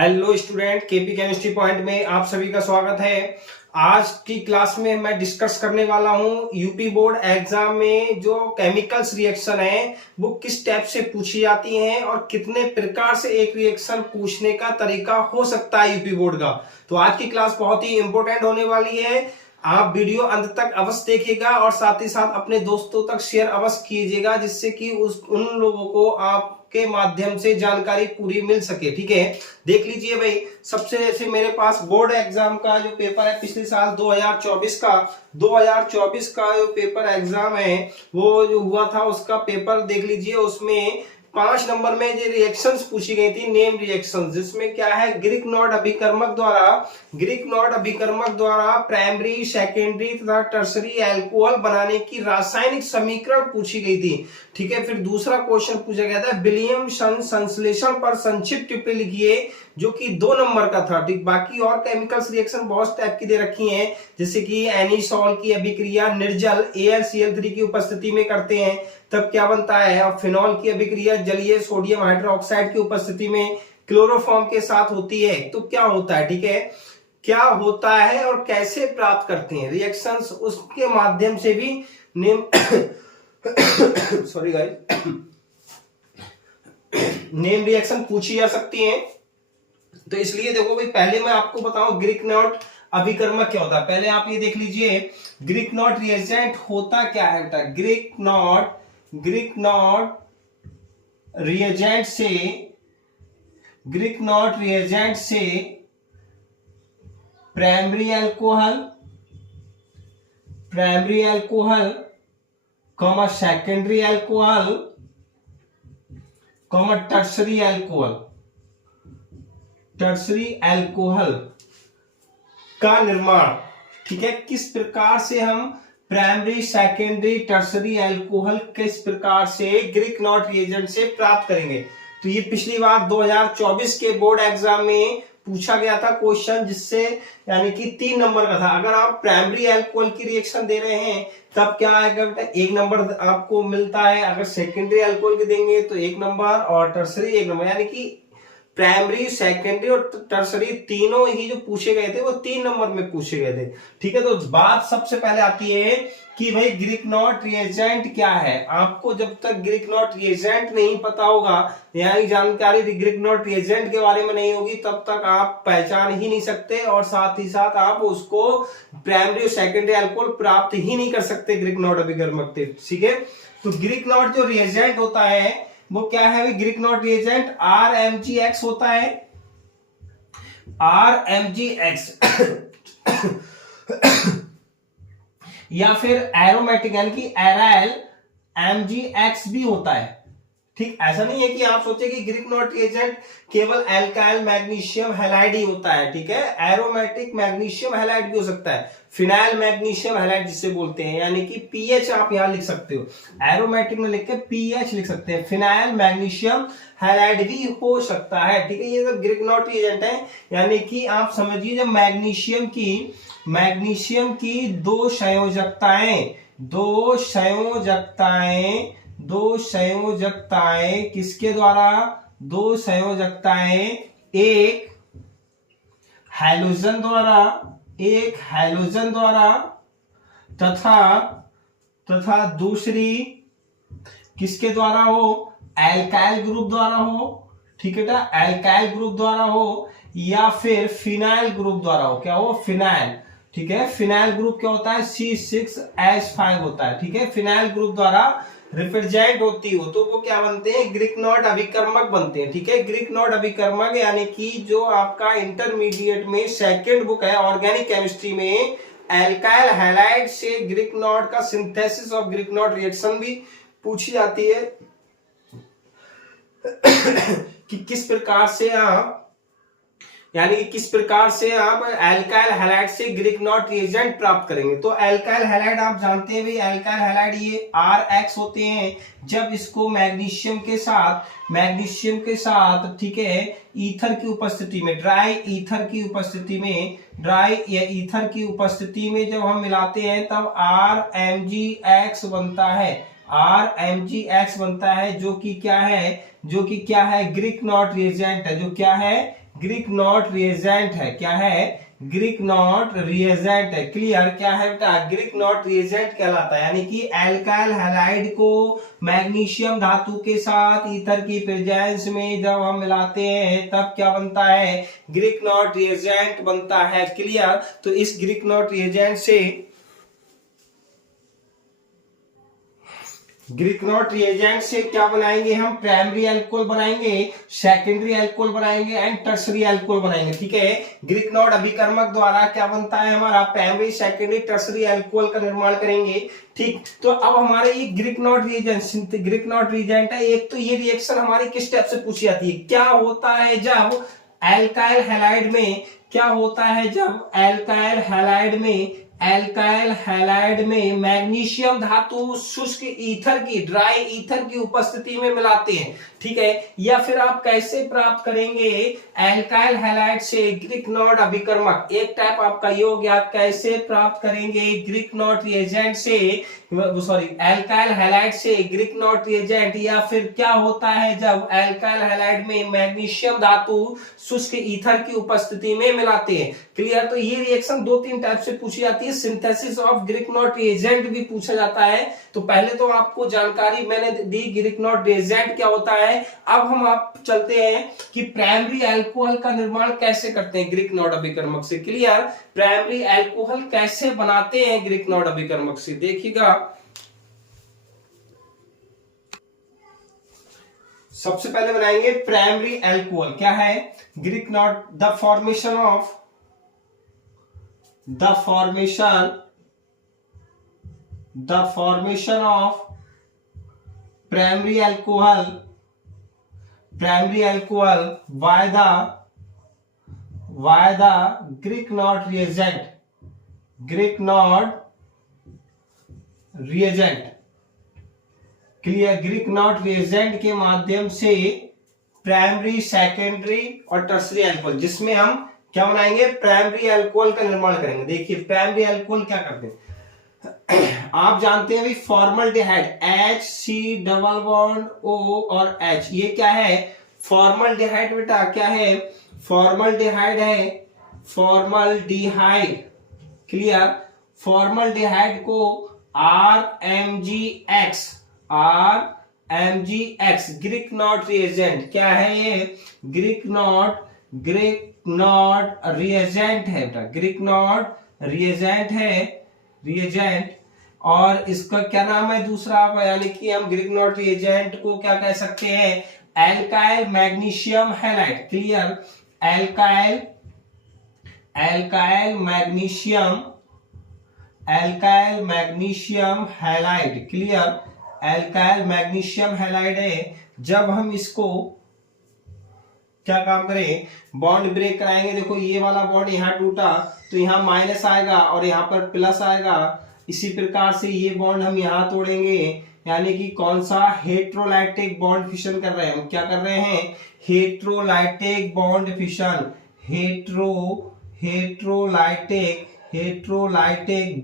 Hello student, KP chemistry point में आप सभी का स्वागत है। आज की क्लास में मैं डिस्कस करने वाला हूं यूपी बोर्ड एग्जाम में जो केमिकल्स रिएक्शन है वो किस टाइप से पूछी जाती हैं और कितने प्रकार से एक रिएक्शन पूछने का तरीका हो सकता है यूपी बोर्ड का। तो आज की क्लास बहुत ही इंपॉर्टेंट होने वाली है। आप वीडियो अंत तक अवश्य देखिएगा और साथ ही साथ अपने दोस्तों तक शेयर अवश्य कीजिएगा, जिससे कि उन लोगों को आपके माध्यम से जानकारी पूरी मिल सके। ठीक है, देख लीजिए भाई। सबसे जैसे मेरे पास बोर्ड एग्जाम का जो पेपर है पिछले साल 2024 का जो पेपर एग्जाम है वो जो हुआ था उसका पेपर देख लीजिए। उसमें 5 नंबर में जो रिएक्शंस पूछी गई थी, नेम रिएक्शंस, जिसमें क्या है ग्रीक नॉट अभिकर्मक द्वारा प्राइमरी, सेकेंडरी तथा टर्सरी अल्कोहल बनाने की रासायनिक समीकरण पूछी गई थी। ठीक है, फिर दूसरा क्वेश्चन पूछा गया था विलियमसन संश्लेषण पर संक्षिप्त टिप्पणी लिखिए, जो कि 2 नंबर का था। ठीक, बाकी और केमिकल्स रिएक्शन बहुत टाइप की दे रखी हैं, जैसे कि एनिसॉल की अभिक्रिया निर्जल AlCl3 की उपस्थिति में करते हैं तब क्या बनता है, और फिनॉल की अभिक्रिया जलीय सोडियम हाइड्रोक्साइड की उपस्थिति में क्लोरोफॉर्म के साथ होती है तो क्या होता है। ठीक है, क्या होता है और कैसे प्राप्त करते हैं रिएक्शंस, उसके माध्यम से भी name sorry guys name reaction पूछी जा सकती हैं। तो इसलिए देखो भाई, पहले मैं आपको बताऊं ग्रीक नॉट अभिकर्मक क्या होता है। पहले आप ये देख लीजिए ग्रीक नॉट रिएजेंट होता क्या है बेटा। ग्रीक नॉट रिएजेंट से primary alcohol comma secondary alcohol comma tertiary alcohol का निर्माण। ठीक है, किस प्रकार से हम प्राइमरी, सेकेंडरी, टर्सरी अल्कोहल किस प्रकार से ग्रीक नॉट रिएजेंट से प्राप्त करेंगे। तो ये पिछली बार 2024 के बोर्ड एग्जाम में पूछा गया था क्वेश्चन, जिससे यानी कि 3 नंबर का था। अगर आप प्राइमरी अल्कोहल की रिएक्शन दे रहे हैं तब क्या आएगा बेटा, 1 नंबर आपको मिलता है। अगर सेकेंडरी अल्कोहल की देंगे तो 1 नंबर और टर्सरी 1 नंबर, यानी कि प्राइमरी, सेकेंडरी और टर्सरी तीनों ही जो पूछे गए थे वो 3 नंबर में पूछे गए थे। ठीक है, तो बात सबसे पहले आती है कि भाई ग्रीक नॉट रिएजेंट क्या है। आपको जब तक ग्रीक नॉट रिएजेंट नहीं पता होगा, यानी जानकारी ग्रीक नॉट रिएजेंट के बारे में नहीं होगी, तब तक आप पहचान ही नहीं सकते और साथ ही साथ आप उसको प्राइमरी और सेकेंडरी अल्कोहल प्राप्त ही नहीं कर सकते ग्रीक नॉट अभिकर्मक से। ठीक है, तो ग्रीक नॉट जो रिएजेंट होता है वो क्या है, ग्रीक नॉट रिएजेंट RMgX होता है। RMgX या फिर एरोमेटिक यानी कि एराइल MgX भी होता है। ठीक, ऐसा नहीं है कि आप सोचे कि ग्रीक नॉट रिएजेंट केवल एल्काइल मैग्नीशियम हैलाइड ही होता है। ठीक है, एरोमेटिक मैग्नीशियम हैलाइड भी हो सकता है, फिनाइल मैग्नीशियम हैलाइड जिसे बोलते हैं, यानी कि पीएच आप यहां लिख सकते हो, एरोमेटिक में लिख के पीएच लिख सकते हैं। फिनाइल मैग्नीशियम हैलाइड भी हो सकता है। ठीक है, ये सब ग्रीक नॉट रिएजेंट है, यानी कि आप समझिए जब मैग्नीशियम की दो संयोजकताएं किसके द्वारा, 2 संयोजकताएं, एक हैलोजन द्वारा तथा दूसरी किसके द्वारा हो, एल्काइल ग्रुप द्वारा हो। ठीक है, एल्काइल ग्रुप द्वारा हो या फिर फिनाइल ग्रुप द्वारा हो। क्या हो, फिनाइल। ठीक है, फिनाइल ग्रुप क्या होता है, C6H5 होता है। ठीक है, फिनाइल ग्रुप द्वारा रिप्रेजेंट होती हो तो वो क्या बनते हैं, ग्रीक नॉट अभिकर्मक बनते हैं। ठीक है, ग्रीक नॉट अभिकर्मक यानी कि जो आपका इंटरमीडिएट में सेकंड बुक है ऑर्गेनिक केमिस्ट्री में, एल्काइल हैलाइड से ग्रीक नॉट का synthesis of Greek not reaction भी पूछी जाती है कि किस प्रकार से आप एल्काइल हैलाइड से ग्रीक नॉट रिएजेंट प्राप्त करेंगे। तो एल्काइल हैलाइड आप जानते हैं भाई, एल्काइल हैलाइड ये RX होते हैं जब इसको मैग्नीशियम के साथ ठीक है ईथर की उपस्थिति में, ड्राई ईथर की उपस्थिति में जब हम मिलाते हैं तब RMgX बनता है, जो कि क्या है ग्रीक नॉट रिएजेंट है। जो क्या है, ग्रीक नॉट रिएजेंट है। क्या है? ग्रीक नॉट रिएजेंट है। क्लियर? क्या है बेटा? ग्रीक नॉट रिएजेंट कहलाता है, यानी कि एल्काइल हैलाइड को मैग्नीशियम धातु के साथ ईथर की प्रेजेंस में जब हम मिलाते हैं तब क्या बनता है? ग्रीक नॉट रिएजेंट बनता है। क्लियर? तो इस ग्रीक नॉट रिएजेंट से ग्रीक नॉट रिएजेंट से क्या बनाएंगे हम? प्राइमरी अल्कोहल बनाएंगे, सेकेंडरी अल्कोहल बनाएंगे एंड टर्सरी अल्कोहल बनाएंगे। ठीक है? ग्रीक नॉट अभिकर्मक द्वारा क्या बनता है हमारा? प्राइमरी, सेकेंडरी, टर्सरी अल्कोहल का निर्माण करेंगे। ठीक, तो अब हमारे ये Greek not reagent, Greek not reagent है एक। तो ये रिएक्शन हमारी किस टाइप से पूछी जाती है? क्या होता है जब एल्काइल हैलाइड में, क्या होता है जब एल्काइल हैलाइड में मैग्नीशियम धातु शुष्क ईथर की, ड्राई ईथर की उपस्थिति में मिलाते हैं। ठीक है? या फिर आप कैसे प्राप्त करेंगे एल्काइल हैलाइड से ग्रीक नॉट अभिकर्मक? एक टाइप आपका ये हो गया। कैसे प्राप्त करेंगे ग्रीक नॉट रिएजेंट से, सॉरी, एल्काइल हैलाइड से ग्रीक नॉट रिएजेंट? या फिर क्या होता है जब एल्काइल हैलाइड में मैग्नीशियम धातु शुष्क ईथर की उपस्थिति में मिलाते हैं। क्लियर? तो ये रिएक्शन 2-3 टाइप से पूछी जाती है। Synthesis of Greek not reagent भी पूछा जाता है। तो पहले तो आपको जानकारी मैंने दी ग्रीक नॉट रिएजेंट क्या होता है। अब हम आप चलते हैं कि प्राइमरी अल्कोहल का निर्माण कैसे करते हैं ग्रीक नॉट अभिकर्मक से। क्लियर? प्राइमरी अल्कोहल कैसे बनाते हैं ग्रीक नॉट अभिकर्मक से, देखिएगा। सबसे पहले बनाएंगे प्राइमरी अल्कोहल। क्या है? Greek not, the formation of primary alcohol by the Greek knot reagent, clear? Greek not reagent के माध्यम से प्राइमरी, सेकेंडरी और टर्सरी अल्कोहल, जिसमें हम क्या बनाएंगे? प्राइमरी अल्कोहल का निर्माण करेंगे। देखिए प्राइमरी अल्कोहल क्या करते हैं, आप जानते हैं भी, formaldehyde, HC double bond O और H, ये क्या है? फॉर्मल्डिहाइड बेटा। क्या है? फॉर्मल्डिहाइड है, फॉर्मल्डिहाइड। क्लियर? फॉर्मलडिहाइड को RMgX ग्रीक नॉट रिएजेंट। क्या है ये? ग्रीक नॉट रिएजेंट है बेटा, ग्रीक नॉट रिएजेंट है, रिएजेंट। और इसका क्या नाम है दूसरा? यानी कि हम ग्रीक नॉट रिएजेंट को क्या कह सकते हैं? Alkyl magnesium halide. Clear? Alkyl magnesium halide. Clear? Alkyl magnesium halide है। जब हम इसको क्या काम करें? बॉन्ड ब्रेक कराएंगे। देखो ये वाला बॉन्ड यहाँ टूटा तो यहाँ माइनस आएगा और यहाँ पर प्लस आएगा। इसी प्रकार से ये बॉन्ड हम यहाँ तोड़ेंगे, यानी कि कौन सा? हेट्रोलाइटिक बॉन्ड फिशन कर रहे हैं हम। क्या कर रहे हैं? Heterolytic bond fission, heterolytic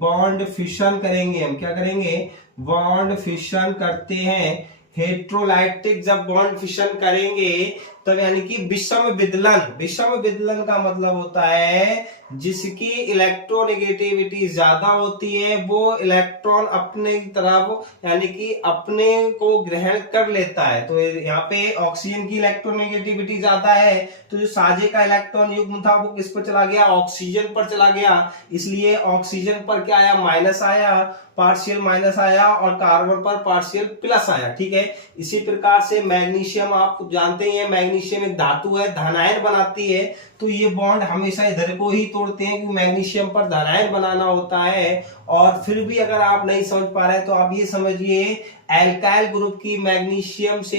bond fission करेंगे हम। क्या करेंगे? बॉन्ड फिशन करते हैं। हेट्रोलाइटिक जब बॉन्ड फिशन करेंगे तब यानी कि विषम विदलन का मतलब होता है जिसकी इलेक्ट्रोनेगेटिविटी ज्यादा होती है, वो इलेक्ट्रॉन अपने तरफ यानी कि अपने को ग्रहण कर लेता है। तो यहाँ पे ऑक्सीजन की इलेक्ट्रोनेगेटिविटी ज्यादा है, तो जो साझे का इलेक्ट्रॉन युग्म था वो किस पर चला गया? ऑक्सीजन पर चला गया। इसलिए ऑक्सीजन पर क्या आया? माइनस आया, पार्शियल माइनस आया, और कार्बन पर पार्शियल प्लस आया। ठीक है? इसी प्रकार से मैग्नीशियम, आप जानते ही हैं मैग्नीशियम एक धातु है, धनायन बनाती है। तो ये बॉन्ड हमेशा इधर को ही तोड़ते हैं क्योंकि मैग्नीशियम पर धनायन बनाना होता है। और फिर भी अगर आप नहीं समझ पा रहे हैं तो आप ये समझिए एल्काइल ग्रुप की मैग्नीशियम से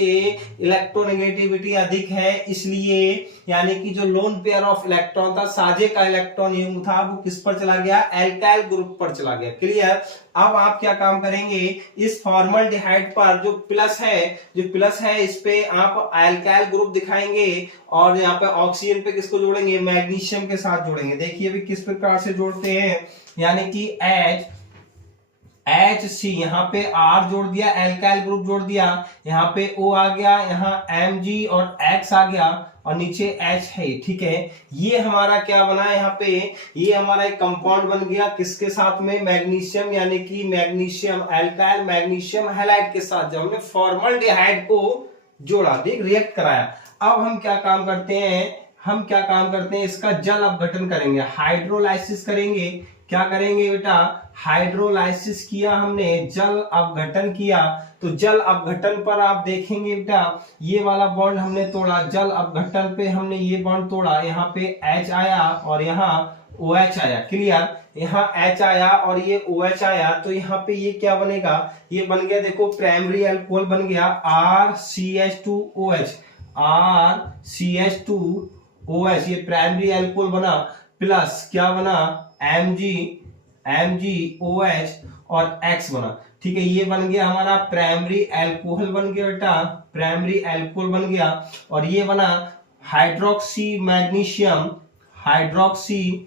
इलेक्ट्रोनेगेटिविटी अधिक है, इसलिए यानी कि जो लोन पेयर ऑफ इलेक्ट्रॉन था, साझे का इलेक्ट्रॉन युग्म था, वो किस पर चला गया? एल्काइल ग्रुप पर चला गया। क्लियर? अब आप क्या काम करेंगे? इस फॉर्मल्डिहाइड पर जो प्लस है इस पे आप एल्काइल ग्रुप दिखाएंगे और यहाँ पे ऑक्सीजन पे किसको जोड़ेंगे? मैग्नीशियम के साथ जोड़ेंगे। देखिए अभी किस प्रकार से जोड़ते हैं, यानी कि HC, यहाँ पे R जोड़ दिया, एल्काइल ग्रुप जोड़ दिया, यहाँ पे O आ गया, यहाँ Mg और X आ गया और नीचे H है। ठीक है, ये हमारा क्या बना यहाँ पे, ये हमारा एक कंपाउंड बन गया किसके साथ में, मैग्नीशियम, यानी कि मैग्नीशियम एल्काइल मैग्नीशियम हैलाइड के साथ जब हमने फॉर्मल्डिहाइड को जोड़ा, देख रिएक्ट कराया। अब हम क्या काम करते हैं, इसका जल अपघटन करेंगे, हाइड्रोलाइसिस करेंगे। क्या करेंगे बेटा, हाइड्रोलाइसिस किया हमने, जल अपघटन किया। तो जल अपघटन पर आप देखेंगे बेटा, ये वाला बॉन्ड हमने तोड़ा, जल अपघटन पे हमने ये बॉन्ड तोड़ा, यहाँ पे H आया और यहाँ OH आया। क्लियर, यहाँ H आया और ये OH आया, तो यहाँ पे ये क्या बनेगा, ये बन गया, देखो प्राइमरी अल्कोहल बन गया RCH2OH, RCH2OH, ये प्राइमरी अल्कोहल बना, प्लस क्या बना, MgOH और X बना। ठीक है, ये बन गया हमारा प्राइमरी अल्कोहल बन गया बेटा, प्राइमरी अल्कोहल बन गया। और ये बना hydroxy magnesium, hydroxy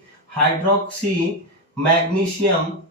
magnesium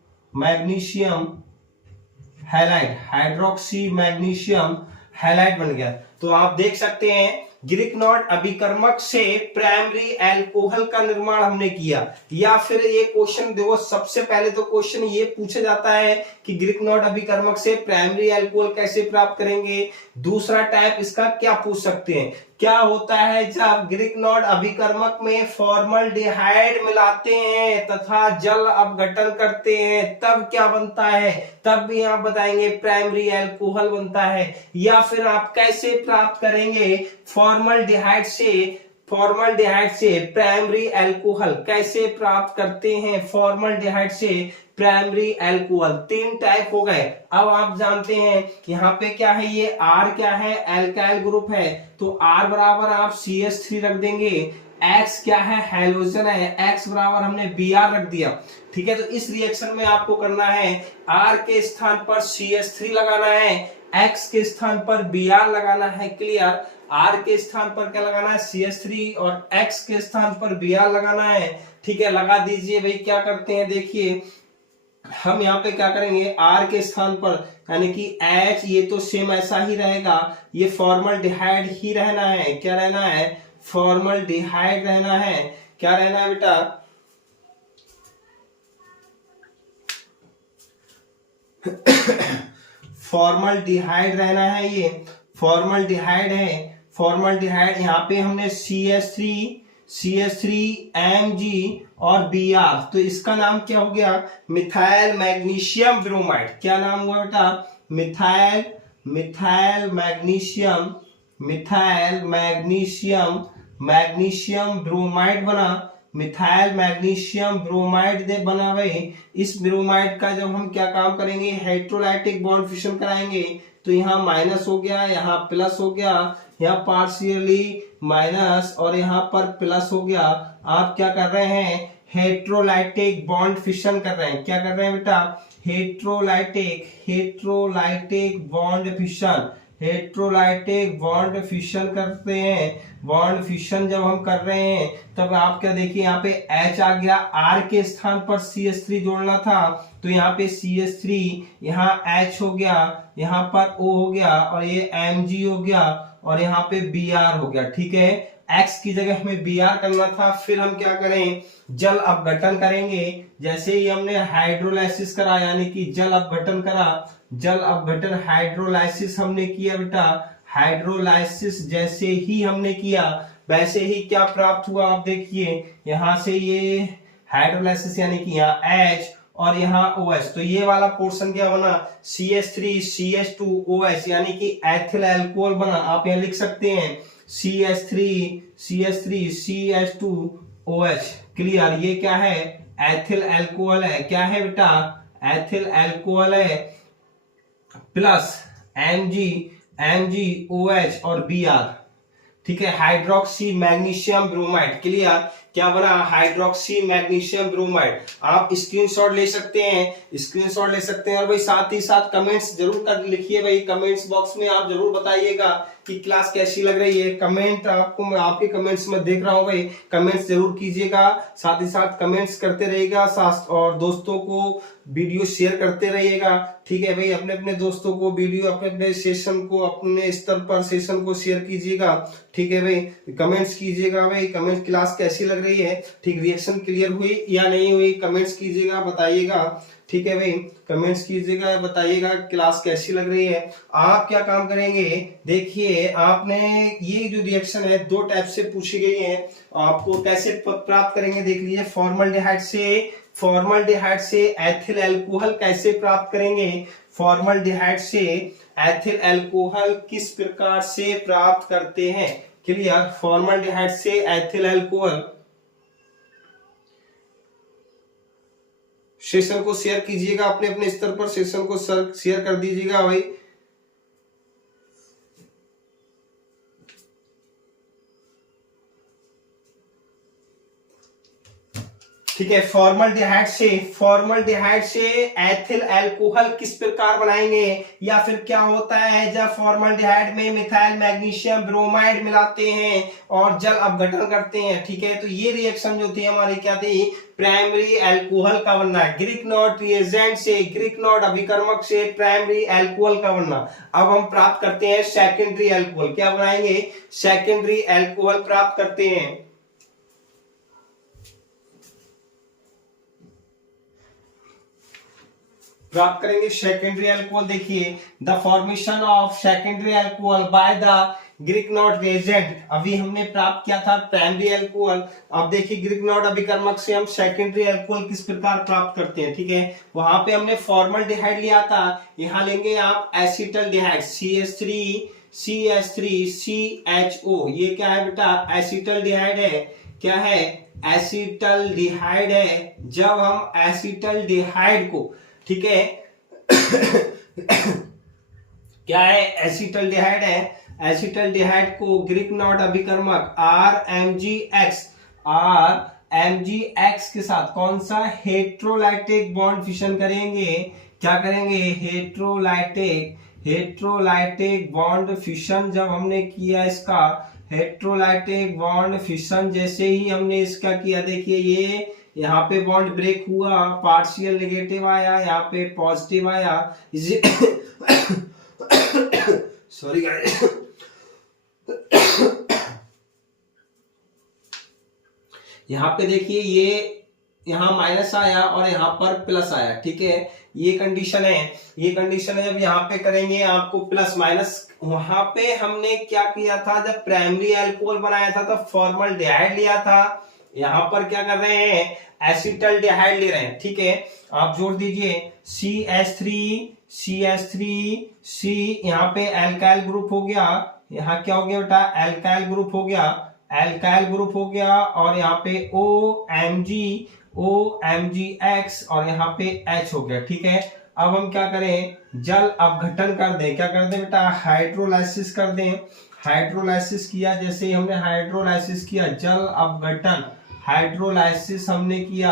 halide, hydroxy magnesium halide बन गया। तो आप देख सकते हैं ग्रिकनॉट अभिकर्मक से प्राइमरी अल्कोहल का निर्माण हमने किया। या फिर ये क्वेश्चन देखो, सबसे पहले तो क्वेश्चन ये पूछा जाता है कि ग्रिकनॉट अभिकर्मक से प्राइमरी अल्कोहल कैसे प्राप्त करेंगे। दूसरा टाइप इसका क्या पूछ सकते हैं, क्या होता है जब ग्रिकनॉट अभिकर्मक में फॉर्मल्डिहाइड मिलाते हैं तथा जल अपघटन करते हैं, तब क्या बनता है, तब भी आप बताएंगे प्राइमरी अल्कोहल बनता है। या फिर आप कैसे प्राप्त करेंगे फॉर्मल्डिहाइड से प्राइमरी अल्कोहल कैसे प्राप्त करते हैं, फॉर्मल्डिहाइड से प्राइमरी अल्कोहल। तीन टाइप हो गए। अब आप जानते हैं यहाँ पे क्या है, ये R क्या है, एल्काइल ग्रुप है, तो R बराबर आप CH3 रख देंगे। X क्या है, हैलोजन है, X बराबर हमने Br रख दिया। ठीक है, तो इस रिएक्शन में आपको करना है R के स्थान पर CH3 लगाना है, X के स्थान पर Br लगाना है। क्लियर, R के स्थान पर क्या लगाना है, CH3 और X के स्थान पर Br लगाना है। ठीक है, लगा दीजिए भाई। क्या करते हैं देखिए, हम यहाँ पे क्या करेंगे, R के स्थान पर यानी कि H, ये तो सेम ऐसा ही रहेगा, ये फॉर्मल्डिहाइड ही रहना है। क्या रहना है, फॉर्मल्डिहाइड रहना है। क्या रहना है बेटा, फॉर्मल्डिहाइड रहना है, ये फॉर्मल्डिहाइड है। फॉर्मल्डिहाइड यहाँ पे हमने CH3 Mg और Br, तो इसका नाम क्या हो गया, मिथाइल मैग्नीशियम ब्रोमाइड। क्या नाम हुआ बेटा, मिथाइल मैग्नीशियम ब्रोमाइड बना, मिथाइल मैग्नीशियम ब्रोमाइड बना भाई। इस ब्रोमाइड का जब हम क्या काम करेंगे, हाइड्रोलाइटिक बॉन्ड फिशन कराएंगे, तो यहाँ माइनस हो गया, यहाँ प्लस हो गया, यहाँ पार्शियली माइनस और यहाँ पर प्लस हो गया। आप क्या कर रहे हैं, हेट्रोलाइटिक बॉन्ड फिशन कर रहे हैं। क्या कर रहे हैं बेटा, हेट्रोलाइटिक बॉन्ड फिशन करते हैं। बॉन्ड फिशन जब हम कर रहे हैं तब आप क्या देखिए, यहाँ पे H आ गया, R के स्थान पर CH3 जोड़ना था, तो यहाँ पे CH3, यहाँ H हो गया, यहाँ पर O हो गया और ये Mg हो गया और यहाँ पे Br हो गया। ठीक है, X की जगह हमें Br करना था। फिर हम क्या करें, जल अपघटन करेंगे। जैसे ही हमने हाइड्रोलाइसिस करा, यानी कि जल अपघटन करा, जल अपघटन हाइड्रोलाइसिस हमने किया बेटा, हाइड्रोलाइसिस जैसे ही हमने किया वैसे ही क्या प्राप्त हुआ, आप देखिए यहां से ये हाइड्रोलाइसिस यानी कि यहाँ H और यहाँ OH, तो ये वाला पोर्शन क्या बना, CH3 CH2OH यानी कि एथिल अल्कोहल बना। आप यहाँ लिख सकते हैं CH3 CH2OH। क्लियर, ये क्या है, एथिल अल्कोहल है। क्या है बेटा, एथिल अल्कोहल है, प्लस MgOH और Br। ठीक है, हाइड्रोक्सी मैग्नीशियम ब्रोमाइड। क्लियर, क्या बना, हाइड्रोक्सी मैग्नीशियम ब्रोमाइड। आप स्क्रीनशॉट ले सकते हैं, स्क्रीनशॉट ले सकते हैं। और भाई साथ ही साथ कमेंट्स जरूर कर लिखिए भाई, कमेंट्स बॉक्स में आप जरूर बताइएगा कि क्लास कैसी लग रही है। कमेंट आपको, मैं आपके कमेंट्स में देख रहा हूँ भाई, कमेंट्स जरूर कीजिएगा। साथ ही साथ कमेंट्स करते रहिएगा, और दोस्तों को वीडियो शेयर करते रहिएगा। ठीक है भाई, अपने अपने दोस्तों को वीडियो, अपने अपने सेशन को, अपने स्तर पर सेशन को शेयर कीजिएगा। ठीक है भाई, कमेंट्स कीजिएगा भाई, कमेंट क्लास कैसी लग रही है, ठीक, रिएक्शन क्लियर हुई या नहीं हुई, कमेंट्स कीजिएगा, बताइएगा। ठीक है भाई, कमेंट्स कीजिएगा, बताइएगा क्लास कैसी लग रही है। आप क्या काम करेंगे, देखिए आपने ये जो रिएक्शन है 2 टाइप से पूछी गई है, आपको कैसे प्राप्त करेंगे देख लीजिए। फॉर्मल्डिहाइड से एथिल अल्कोहल कैसे प्राप्त करेंगे, फॉर्मल्डिहाइड से एथिल अल्कोहल किस प्रकार से प्राप्त करते हैं। क्लियर, फॉर्मल्डिहाइड से एथिल अल्कोहल। सेशन को शेयर कीजिएगा, अपने अपने स्तर पर सेशन को शेयर कर दीजिएगा भाई। ठीक है, फॉर्मल्डिहाइड से एथिल अल्कोहल किस प्रकार बनाएंगे, या फिर क्या होता है जब फॉर्मल्डिहाइड में मिथाइल मैग्नीशियम ब्रोमाइड मिलाते हैं और जल अपघटन करते हैं। ठीक है, तो ये रिएक्शन जो थी हमारी क्या थी, प्राइमरी अल्कोहल का बनना है। ग्रीक नॉट रिएजेंट से, ग्रीक नॉट अभिकर्मक से प्राइमरी अल्कोहल का बनना। अब हम प्राप्त करते हैं सेकेंडरी अल्कोहल। क्या बनाएंगे, सेकेंडरी अल्कोहल प्राप्त करते हैं। प्राप्त करेंगे सेकेंडरी अल्कोहल। देखिए, the formation of secondary alcohol by the Greek not reagent. अभी हमने प्राप्त किया था प्राइमरी अल्कोहल। अब देखिए ग्रीक नॉट अभिकर्मक से हम सेकेंडरी अल्कोहल किस प्रकार प्राप्त करते हैं। ठीक है, वहां पे हमने फॉर्मल्डिहाइड लिया था, यहाँ लेंगे आप एसिटल्डिहाइड, CH3CHO। ये क्या है बेटा, एसिटल्डिहाइड है। क्या है, एसिटल्डिहाइड है। जब हम एसिटल्डिहाइड को, ठीक है क्या है, एसिटल्डिहाइड है, एसिटल्डिहाइड को ग्रीक नॉट अभिकर्मक RMgX के साथ कौन सा, हेट्रोलाइटिक बॉन्ड फिशन करेंगे। क्या करेंगे, हेट्रोलाइटिक बॉन्ड फिशन। जब हमने किया इसका हेट्रोलाइटिक बॉन्ड फिशन, जैसे ही हमने इसका किया, देखिए ये यहाँ पे बॉन्ड ब्रेक हुआ, पार्शियल नेगेटिव आया, यहाँ पे पॉजिटिव आया। सॉरी गाइस, यहाँ पे देखिए ये यहाँ माइनस आया और यहाँ पर प्लस आया। ठीक है, ये कंडीशन है, ये कंडीशन है। जब यहाँ पे करेंगे आपको प्लस माइनस, वहां पे हमने क्या किया था, जब प्राइमरी अल्कोहल बनाया था तब फॉर्मल्डिहाइड लिया था। यहाँ पर क्या कर रहे हैं, एसिटल्डिहाइड ले रहे हैं। ठीक है, आप जोड़ दीजिए CH3C, यहाँ पे अल्काइल ग्रुप हो गया, यहाँ क्या हो गया बेटा, अल्काइल ग्रुप हो गया, अल्काइल ग्रुप हो गया, और यहाँ पे OMgX और यहाँ पे H हो गया। ठीक है, अब हम क्या करें, जल अपघटन कर दें। क्या कर दें बेटा, हाइड्रोलाइसिस कर दें। हाइड्रोलाइसिस किया, जैसे ही हमने हाइड्रोलाइसिस किया, जल अपघटन, हाइड्रोलाइसिस हमने किया।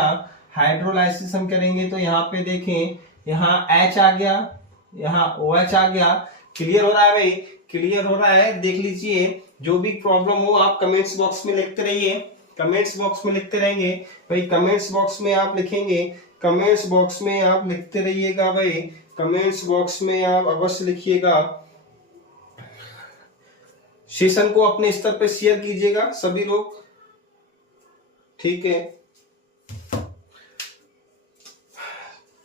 हाइड्रोलाइसिस हम करेंगे तो यहाँ पे देखें, यहाँ H आ गया, यहाँ OH आ गया। क्लियर हो रहा है भाई, क्लियर हो रहा है। देख लीजिए, जो भी प्रॉब्लम हो आप कमेंट्स बॉक्स में लिखते रहिए, कमेंट्स बॉक्स में लिखते रहेंगे भाई। कमेंट्स बॉक्स में आप लिखेंगे, कमेंट्स बॉक्स में आप लिखते रहिएगा भाई, कमेंट्स बॉक्स में आप अवश्य लिखिएगा। सेशन को अपने स्तर पे शेयर कीजिएगा सभी लोग। ठीक है,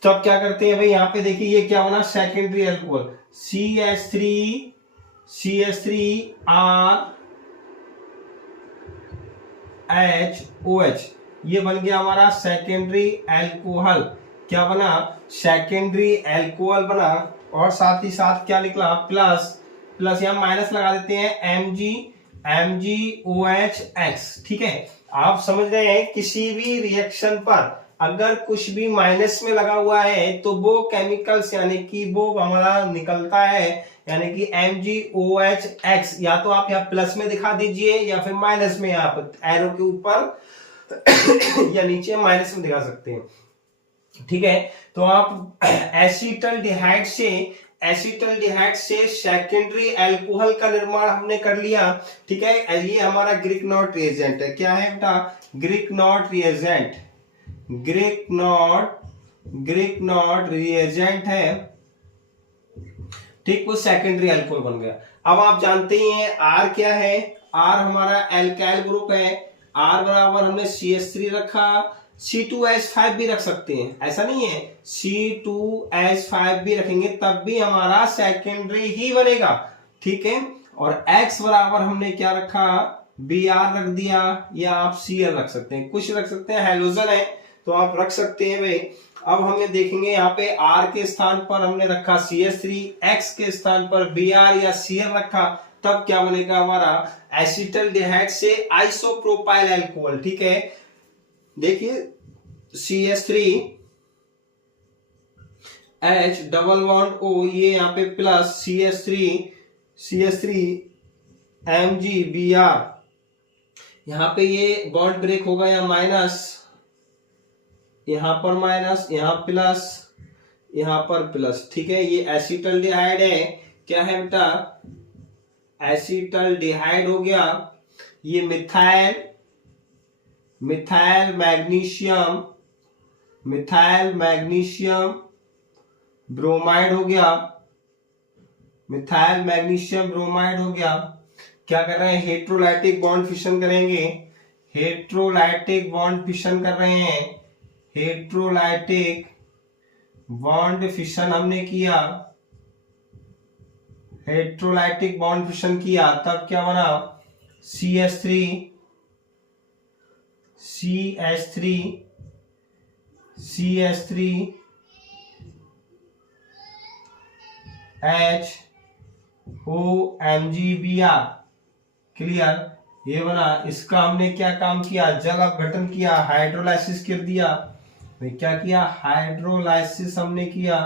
तब क्या करते हैं भाई, यहाँ पे देखिए ये क्या बना, सेकेंडरी अल्कोहल CH3RHOH, ये बन गया हमारा सेकेंडरी अल्कोहल। क्या बना, सेकेंडरी अल्कोहल बना। और साथ ही साथ क्या निकला, प्लस यहाँ माइनस लगा देते हैं, MgOH। ठीक है, आप समझ रहे हैं, किसी भी रिएक्शन पर अगर कुछ भी माइनस में लगा हुआ है तो वो केमिकल्स यानी कि वो हमारा निकलता है, यानी कि MgOH। या तो आप यहाँ प्लस में दिखा दीजिए या फिर माइनस में, आप एरो के ऊपर या नीचे माइनस में दिखा सकते हैं, ठीक है। तो आप एसिटल्डिहाइड से सेकेंडरी अल्कोहल का निर्माण हमने कर लिया, ठीक है। ये हमारा ग्रिकनॉट रिएजेंट है। क्या है बेटा? ग्रिकनॉट रिएजेंट, ग्रिकनॉट रिएजेंट है, ठीक। वो सेकेंडरी अल्कोहल बन गया। अब आप जानते ही हैं आर क्या है, आर हमारा एल्काइल ग्रुप है। आर बराबर हमने CH3 रखा, C2H5 भी रख सकते हैं, ऐसा नहीं है, C2H5 भी रखेंगे तब भी हमारा सेकेंडरी ही बनेगा, ठीक है। और X बराबर हमने क्या रखा, Br रख दिया, या आप Cl रख सकते हैं, कुछ रख सकते हैं, हैलोजन है तो आप रख सकते हैं भाई। अब हमें देखेंगे यहाँ पे R के स्थान पर हमने रखा CH3, X के स्थान पर Br या Cl रखा, तब क्या बनेगा हमारा एसिटल्डिहाइड से आइसोप्रोपाइल अल्कोहल, ठीक है। देखिए CH3 H double bond O, ये यहाँ पे प्लस CH3 MgBr, यहाँ पे ये बॉन्ड ब्रेक होगा, या माइनस, यहां पर माइनस, यहां प्लस, यहां पर प्लस, ठीक है। ये एसिटल्डिहाइड है, क्या है बेटा? एसिटल्डिहाइड हो गया। ये मिथाइल मैग्नीशियम ब्रोमाइड हो गया, मिथाइल मैग्नीशियम ब्रोमाइड हो गया। क्या कर रहे हैं? हेट्रोलाइटिक बॉन्ड फिशन करेंगे, हेट्रोलाइटिक बॉन्ड फिशन कर रहे हैं, हेट्रोलाइटिक बॉन्ड फिशन हमने किया, हेट्रोलाइटिक बॉन्ड फिशन किया, तब क्या बना? CH3 H O MgBr, clear. ये बना, इसका हमने क्या काम किया? जल अपघटन किया, हाइड्रोलाइसिस कर दिया। क्या किया? हाइड्रोलाइसिस हमने किया,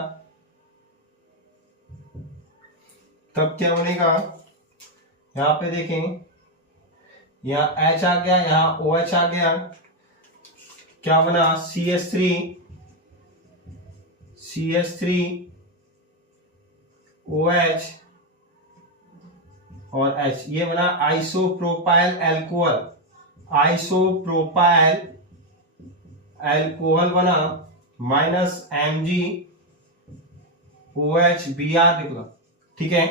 तब क्या बनेगा? यहां पे देखें, यहाँ H आ गया, यहाँ OH आ गया, क्या बना? CH3 OH और H, ये बना आइसोप्रोपाइल अल्कोहल बना, माइनस MgOH निकला, ठीक है।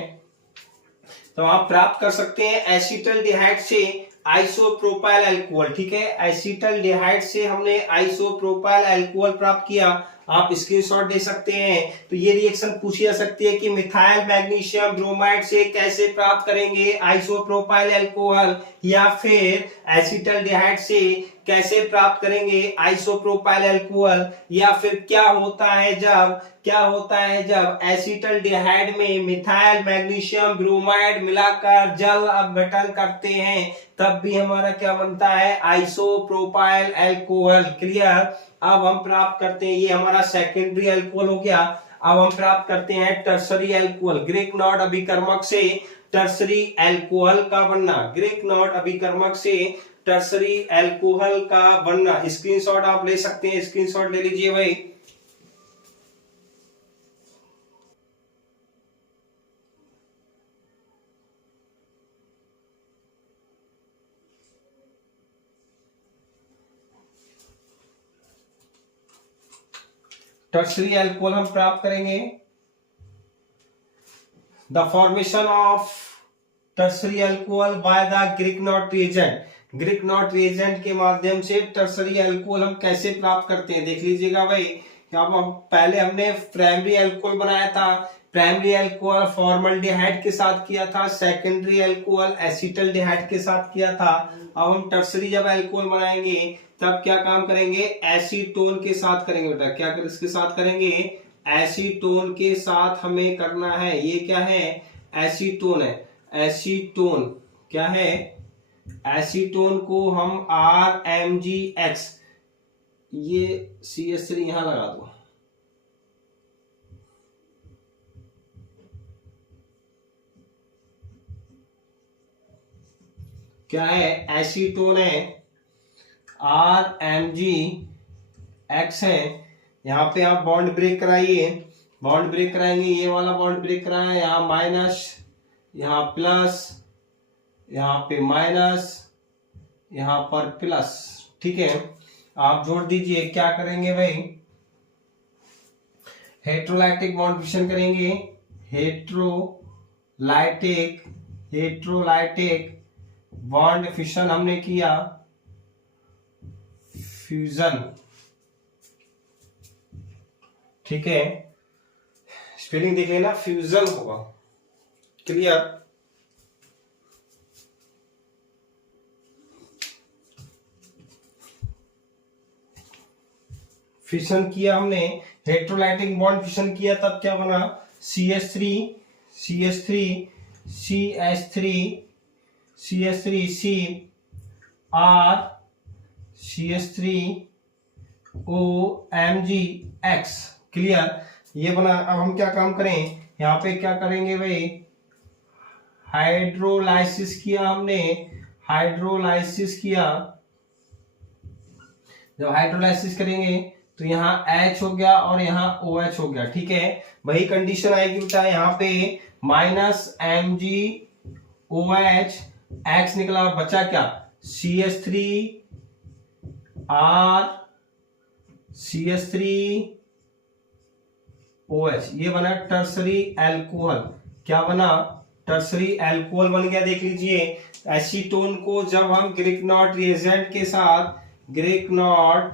तो आप प्राप्त कर सकते हैं एसिटल्डिहाइड से आइसोप्रोपाइल अल्कोहल, ठीक है। एसिटल्डिहाइड से हमने आइसोप्रोपाइल अल्कोहल प्राप्त किया, आप स्क्रीनशॉट दे सकते हैं। तो ये रिएक्शन पूछी जा सकती है कि मिथाइल मैग्नीशियम ब्रोमाइड से कैसे प्राप्त करेंगे आइसोप्रोपाइल अल्कोहल, या फिर एसिटल्डिहाइड से कैसे प्राप्त करेंगे आइसोप्रोपाइल अल्कोहल, या फिर क्या होता है जब एसिटल्डिहाइड में मिथाइल मैग्नीशियम ब्रोमाइड मिलाकर जल अपघटन करते हैं, तब भी हमारा क्या बनता है? Isopropyl alcohol, clear. अब हम प्राप्त करते हैं, ये हमारा सेकेंडरी अल्कोहल हो गया। अब हम प्राप्त करते हैं टर्सरी अल्कोहल, ग्रिकनॉट अभिकर्मक से टर्सरी अल्कोहल का बनना, ग्रिकनॉट अभिकर्मक से टर्सरी अल्कोहल का बनना। स्क्रीनशॉट आप ले सकते हैं, स्क्रीनशॉट ले लीजिए भाई। टर्सरी अल्कोहल हम प्राप्त करेंगे, the formation of tertiary alcohol by the Grignard reagent, Grignard reagent के माध्यम से टर्सरी अल्कोहल हम कैसे प्राप्त करते हैं देख लीजिएगा भाई। हम पहले हमने प्राइमरी अल्कोहल बनाया था, प्राइमरी अल्कोहल फॉर्मल्डिहाइड के साथ किया था, सेकेंडरी अल्कोहल एसिटल्डिहाइड के साथ किया था। अब हम टर्सरी जब अल्कोहल बनाएंगे तब क्या काम करेंगे? एसीटोन के साथ करेंगे बेटा। क्या कर इसके साथ करेंगे? एसीटोन के साथ हमें करना है। ये क्या है? एसीटोन है। एसीटोन क्या है? एसीटोन को हम RMgX, ये CH3 यहां लगा दो, क्या है? एसीटोन है। RMgX है। यहाँ पे आप बॉन्ड ब्रेक कराइए, बॉन्ड ब्रेक कराएंगे, ये वाला बॉन्ड ब्रेक कराया, यहाँ माइनस, यहाँ प्लस, यहाँ पे माइनस, यहाँ पर प्लस। ठीक है, आप जोड़ दीजिए, क्या करेंगे भाई, हेट्रोलाइटिक बॉन्ड फिशन करेंगे, हेट्रोलाइटिक बॉन्ड फिशन हमने किया, फ्यूजन। ठीक है, स्पेलिंग देख लेना, फ्यूजन होगा। क्लियर? फिशन किया हमने, हेट्रोलाइटिक बॉन्ड फिशन किया, तब क्या बना, CH3 CH3 CH3 CH3 C R CH3 OMgX। Clear? ये बना। अब हम क्या काम करें, यहाँ पे क्या करेंगे भाई, हाइड्रोलाइसिस किया हमने, हाइड्रोलाइसिस किया। जब हाइड्रोलाइसिस करेंगे तो यहाँ H हो गया और यहाँ OH हो गया। ठीक है, वही कंडीशन आएगी बेटा, यहाँ पे -MgOH, X निकला, बचा क्या, CH3R CH3OH, ये बना टर्सरी एल्कोहल। क्या बना, टर्सरी एल्कोहल बन गया। देख लीजिए, एसीटोन को जब हम ग्रिकनॉट रिएजेंट के साथ, ग्रिकनॉट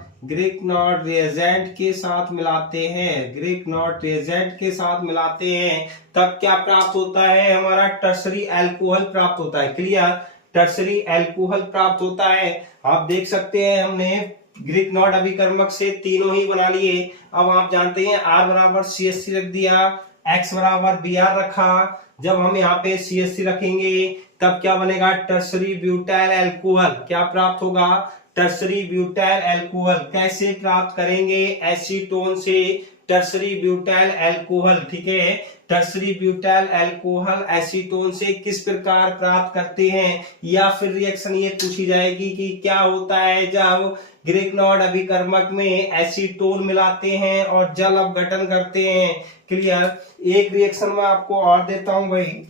रिएजेंट के साथ मिलाते हैं, ग्रिकनॉट रिएजेंट के साथ मिलाते हैं, तब क्या प्राप्त होता है, हमारा टर्सरी एल्कोहल प्राप्त होता है। क्लियर? टर्सरी एल्कोहल प्राप्त होता है। आप देख सकते हैं, हमने ग्रिकनॉट अभिकर्मक से तीनों ही बना लिए। अब आप जानते हैं R बराबर CH3 रख दिया, X बराबर Br रखा। जब हम यहाँ पे CH3 रखेंगे तब क्या बनेगा, टर्सरी ब्यूटाइल अल्कोहल। क्या प्राप्त होगा, टर्सरी ब्यूटाइल अल्कोहल। कैसे प्राप्त करेंगे, एसीटोन से टर्सरी ब्यूटाइल अल्कोहल। ठीक है, टर्सरी ब्यूटाइल अल्कोहल एसीटोन से किस प्रकार प्राप्त करते हैं, या फिर रिएक्शन ये पूछी जाएगी कि क्या होता है जब ग्रिकनॉट अभिकर्मक में एसीटोन मिलाते हैं और जल अपघटन करते हैं। क्लियर? एक रिएक्शन में आपको और देता हूं भाई,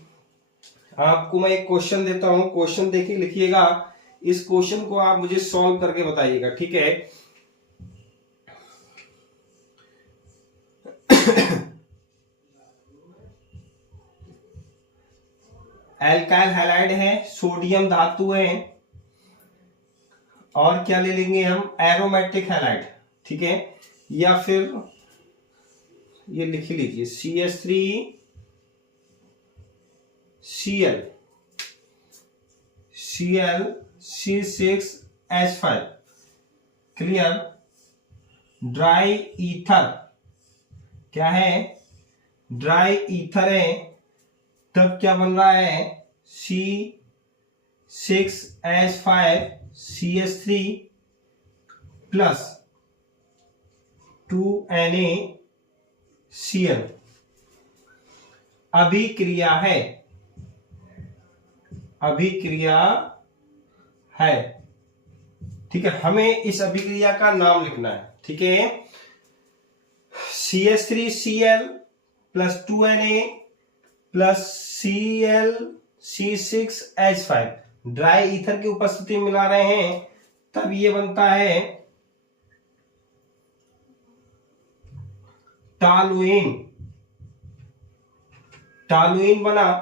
आपको मैं एक क्वेश्चन देता हूं, क्वेश्चन देखिए, लिखिएगा, इस क्वेश्चन को आप मुझे सॉल्व करके बताइएगा। ठीक है, एल्काइल हैलाइड है, सोडियम धातु है, और क्या ले लेंगे हम, एरोमेटिक हैलाइड। ठीक है, या फिर ये लिख लीजिए, CH3Cl C6H5। Clear? Dry ether, क्या है, ड्राई ईथर है, तब क्या बन रहा है, C6H5 CH3 प्लस 2NaCl। अभिक्रिया है, अभिक्रिया है। ठीक है, हमें इस अभिक्रिया का नाम लिखना है। ठीक है, CH3Cl plus 2Na plus C6H5 dry ether की उपस्थिति में मिला रहे हैं, तब ये बनता है टॉलुइन। टॉलुइन बना,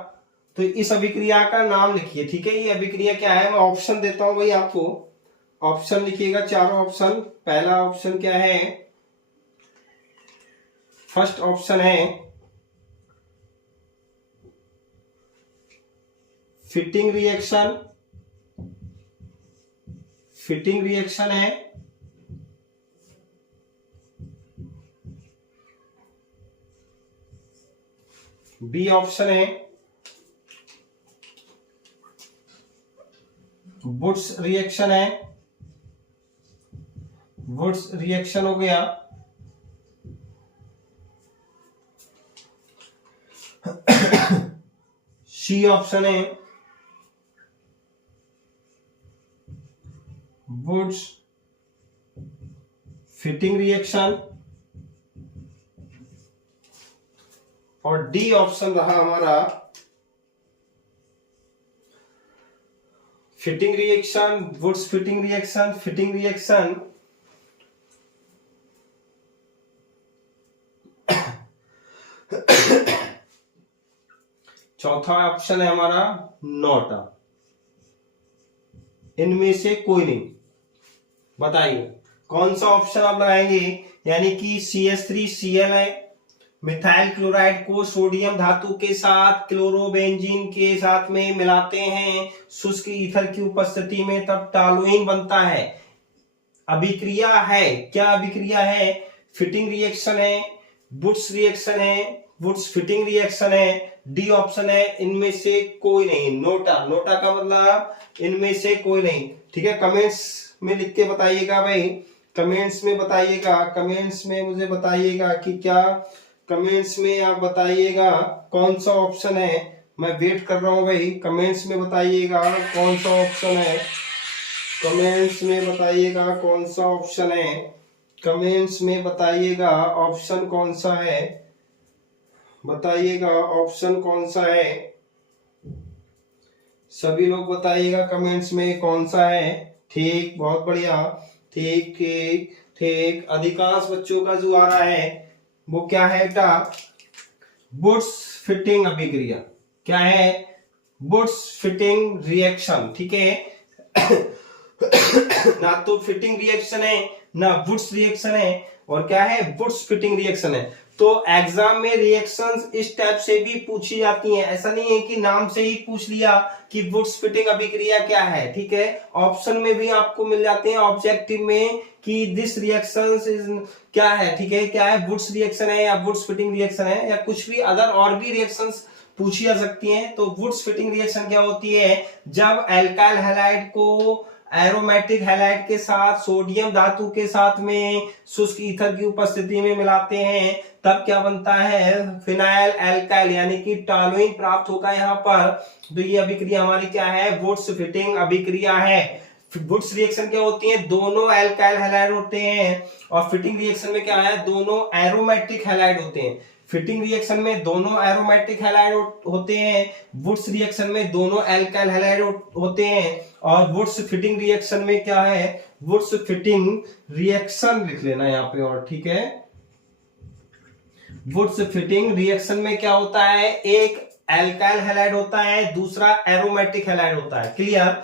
तो इस अभिक्रिया का नाम लिखिए। ठीक है, ये अभिक्रिया क्या है, मैं ऑप्शन देता हूं भाई आपको, ऑप्शन लिखिएगा, चारों ऑप्शन। पहला ऑप्शन क्या है, फर्स्ट ऑप्शन है फिटिंग रिएक्शन, फिटिंग रिएक्शन है। बी ऑप्शन है वुड्स रिएक्शन है, वुड्स रिएक्शन हो गया। सी ऑप्शन है वुड्स फिटिंग रिएक्शन, और डी ऑप्शन रहा हमारा Fittig reaction, Wurtz Fittig reaction, Fittig reaction, चौथा ऑप्शन है हमारा नोटा। इनमें से कोई नहीं, बताइए कौन सा ऑप्शन आप लगाएंगे। यानी कि CH3Cl है, मिथाइल क्लोराइड को सोडियम धातु के साथ क्लोरोबेंजीन के साथ में मिलाते हैं शुष्क ईथर की उपस्थिति में, तब टॉलुइन बनता है। अभिक्रिया है, क्या अभिक्रिया है? फिटिंग रिएक्शन है, वुड्स रिएक्शन है, वुड्स फिटिंग रिएक्शन है, डी ऑप्शन है इनमें से कोई नहीं, नोटा। नोटा का मतलब इनमें से कोई नहीं। ठीक है, कमेंट्स में लिख के बताइएगा भाई, कमेंट्स में बताइएगा, कमेंट्स में मुझे बताइएगा कि क्या, कमेंट्स में आप बताइएगा कौन सा ऑप्शन है। मैं वेट कर रहा हूं भाई, कमेंट्स में बताइएगा कौन सा ऑप्शन है, कमेंट्स में बताइएगा कौन सा ऑप्शन है, कमेंट्स में बताइएगा ऑप्शन कौन सा है, बताइएगा ऑप्शन कौन सा है, सभी लोग बताइएगा कमेंट्स में कौन सा है। ठीक, बहुत बढ़िया, ठीक ठीक ठीक। अधिकांश बच्चों का जो आ रहा है वो क्या है बेटा? वुड्स फिटिंग अभिक्रिया। क्या है? Wurtz Fittig reaction. ठीक है ना तो फिटिंग रिएक्शन है ना वुड्स रिएक्शन है, और क्या है? वुड्स फिटिंग रिएक्शन है। तो एग्जाम में रिएक्शंस इस टाइप से भी पूछी जाती हैं, ऐसा नहीं है कि नाम से ही पूछ लिया कि वुड्स फिटिंग अभिक्रिया क्या है। ठीक है, ऑप्शन में भी आपको मिल जाते हैं ऑब्जेक्टिव में कि दिस रिएक्शंस इज क्या है। ठीक है, क्या है? वुड्स रिएक्शन है या वुड्स फिटिंग रिएक्शन है या कुछ भी अदर और भी रिएक्शंस पूछी जा सकती हैं। तो वुड्स फिटिंग रिएक्शन क्या होती है? जब एल्काइल हैलाइड को एरोमेटिक हैलाइड के साथ सोडियम धातु के साथ में शुष्क ईथर की उपस्थिति में मिलाते हैं, तब क्या बनता है? फिनाइल एल्काइल यानी कि टॉलुइन प्राप्त होगा यहाँ पर। तो ये अभिक्रिया हमारी क्या है? वुड्स फिटिंग अभिक्रिया है। वुड्स रिएक्शन क्या होती है? दोनों एल्काइल हैलाइड होते हैं, और फिटिंग रिएक्शन में क्या है? दोनों एरोमेटिक हैलाइड होते हैं। फिटिंग रिएक्शन में दोनों एरोमेटिक हैलाइड होते हैं, वुड्स रिएक्शन में दोनों एल्काइल हैलाइड होते हैं। और वुड्स फिटिंग रिएक्शन में क्या है? वुड्स फिटिंग रिएक्शन लिख लेना यहाँ पे, और ठीक है। वुड्स फिटिंग रिएक्शन में क्या होता है? एक एल्काइल हैलाइड होता है, दूसरा एरोमेटिक हैलाइड होता है। क्लियर?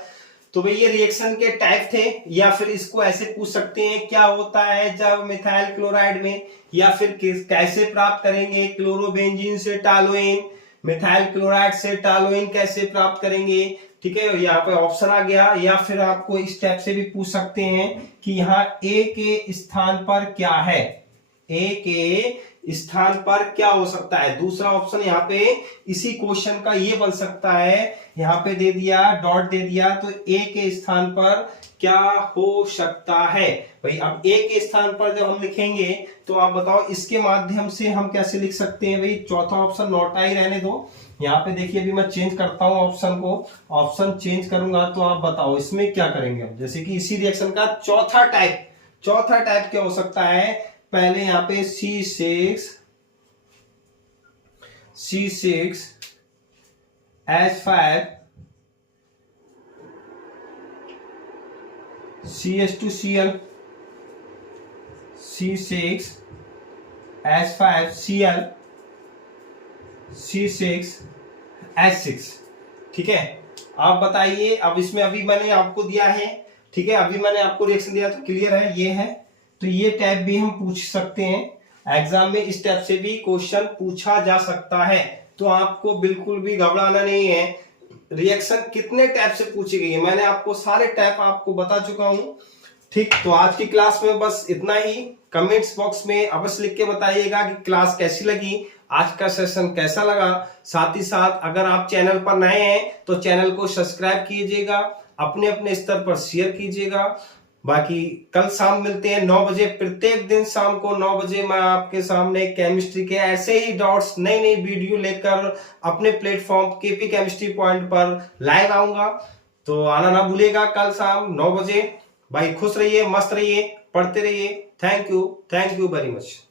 तो भाई ये रिएक्शन के टाइप थे, या फिर इसको ऐसे पूछ सकते हैं क्या होता है जब मिथाइल क्लोराइड में, या फिर कैसे प्राप्त करेंगे क्लोरोबेंजीन से टॉलुइन, मिथाइल क्लोराइड से टॉलुइन कैसे प्राप्त करेंगे। ठीक है, यहाँ पे ऑप्शन आ गया। या फिर आपको इस टाइप से भी पूछ सकते हैं कि यहाँ ए के स्थान पर क्या है, ए के स्थान पर क्या हो सकता है। दूसरा ऑप्शन यहाँ पे इसी क्वेश्चन का ये बन सकता है, यहाँ पे दे दिया, डॉट दे दिया, तो ए के स्थान पर क्या हो सकता है। भाई अब ए के स्थान पर जब हम लिखेंगे तो आप बताओ इसके माध्यम से हम कैसे लिख सकते हैं। भाई चौथा ऑप्शन नोटा ही रहने दो। यहाँ पे देखिए अभी मैं चेंज करता हूँ ऑप्शन को, ऑप्शन चेंज करूंगा तो आप बताओ इसमें क्या करेंगे हम। जैसे कि इसी रिएक्शन का चौथा टाइप क्या हो सकता है। पहले यहाँ पे C6 H5 CH2Cl, C6 H5 Cl, C6 H6। ठीक है, आप बताइए। अब इसमें अभी मैंने आपको दिया है, ठीक है, अभी मैंने आपको रिएक्शन दिया तो क्लियर है, ये है। तो ये टाइप भी हम पूछ सकते हैं एग्जाम में, इस टाइप से भी क्वेश्चन पूछा जा सकता है। तो आपको बिल्कुल भी घबराना नहीं है। रिएक्शन कितने टाइप से पूछी गई है मैंने आपको सारे टाइप आपको बता चुका हूं। ठीक, तो आज की क्लास में बस इतना ही। कमेंट्स बॉक्स में अवश्य लिख के बताइएगा कि क्लास कैसी लगी, आज का सेशन कैसा लगा। साथ ही साथ अगर आप चैनल पर नए हैं तो चैनल को सब्सक्राइब कीजिएगा, अपने अपने स्तर पर शेयर कीजिएगा। बाकी कल शाम मिलते हैं 9 बजे। प्रत्येक दिन शाम को 9 बजे मैं आपके सामने केमिस्ट्री के ऐसे ही डॉट्स नई नई वीडियो लेकर अपने प्लेटफॉर्म केपी केमिस्ट्री पॉइंट पर लाइव आऊंगा। तो आना ना भूलिएगा कल शाम 9 बजे। भाई खुश रहिए, मस्त रहिए, पढ़ते रहिए। Thank you very much.